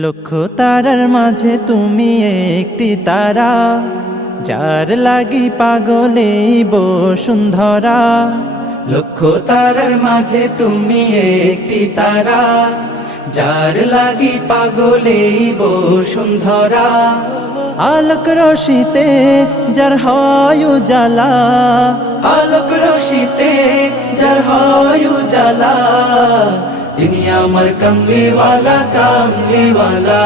লক্ষ তারার মাঝে তুমি একটি তারা, যার লাগি পাগলে বসুন্ধরা। লক্ষ তারার মাঝে তুমি একটি তারা, যার লাগি পাগলে বসুন্ধরা। আলোক রশিতে যার হয় উজালা, আলোক রশিতে যার হয় উজালা। তিনি আমার কমলিওয়ালা কমলিওয়ালা,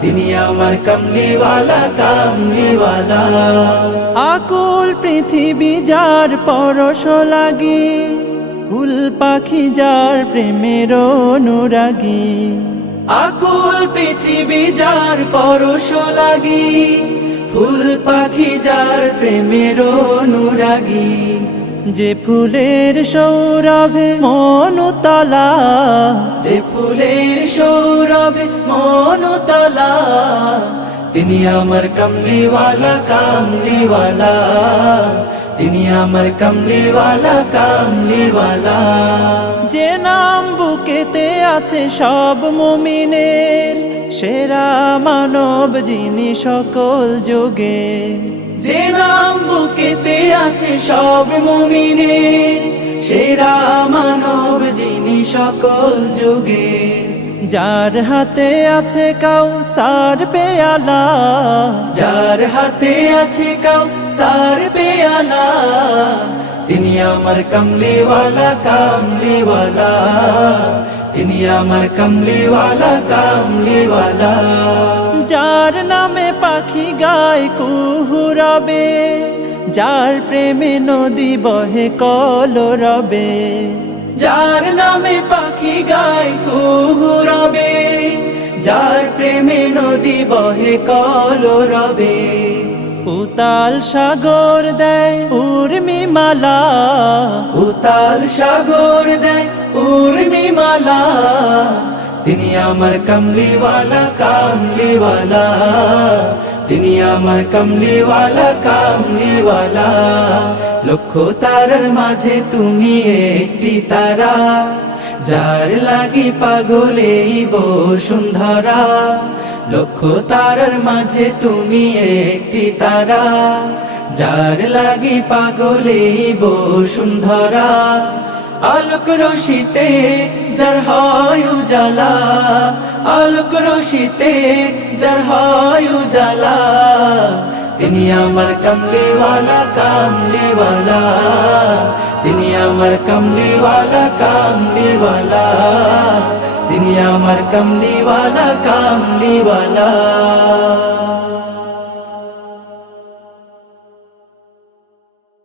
তিনি আমার কমলিওয়ালা কমলিওয়ালা। আকুল পৃথিবী যার পরশ লাগি, ফুল পাখি যার প্রেমের অনুরাগী। আকুল পৃথিবী যার পরশ লাগি, ফুল পাখি যার প্রেমের অনুরাগী। যে ফুলের সৌরভে মনুতলা, যে ফুলের সৌরভে মনুতলা। তিনি আমার কমলিওয়ালা কমলিওয়ালা, তিনি আমার কমলিওয়ালা কমলিওয়ালা। যে নাম বুকেতে আছে সব মুমিনের, সেরা মানব যিনি সকল যুগে। যে নাম বুকেতে আছে সব মুমিনের, সেরা মানব যিনি সকল যুগে। যার হাতে আছে কাউসার পেয়ালা, যার হাতে আছে কাউসার পেয়ালা। তিনি আমার কমলিওয়ালা কমলিওয়ালা, তিনি আমার কমলিওয়ালা কমলিওয়ালা। যার নামে পাখি গায় কুহুরবে, যার প্রেমে নদী বহে কলরবে। যার নামে পাখি গায় কুহুরবে, যার প্রেমে নদী বহে কলরবে। উতাল সাগর দেয় উর্মিমালা, উতাল সাগর দেয় উর্মিমালা। তিনি আমার কমলিওয়ালা কমলিওয়ালা, তিনি আমার কমলিওয়ালা কমলিওয়ালা। লক্ষ তারার মাঝে তুমি একটি তারা, যার লাগি পাগলে বসুন্ধরা। লক্ষ তারার মাঝে তুমি একটি তারা, যার লাগি পাগলে বসুন্ধরা। আলোক রশিতে যার হয় উজালা, আলোক রশিতে যার হয় উজালা। তিনি আমার কমলিওয়ালা কমলিওয়ালা, তিনি আমার কমলিওয়ালা কমলিওয়ালা, তিনি আমার কমলিওয়ালা কমলিওয়ালা।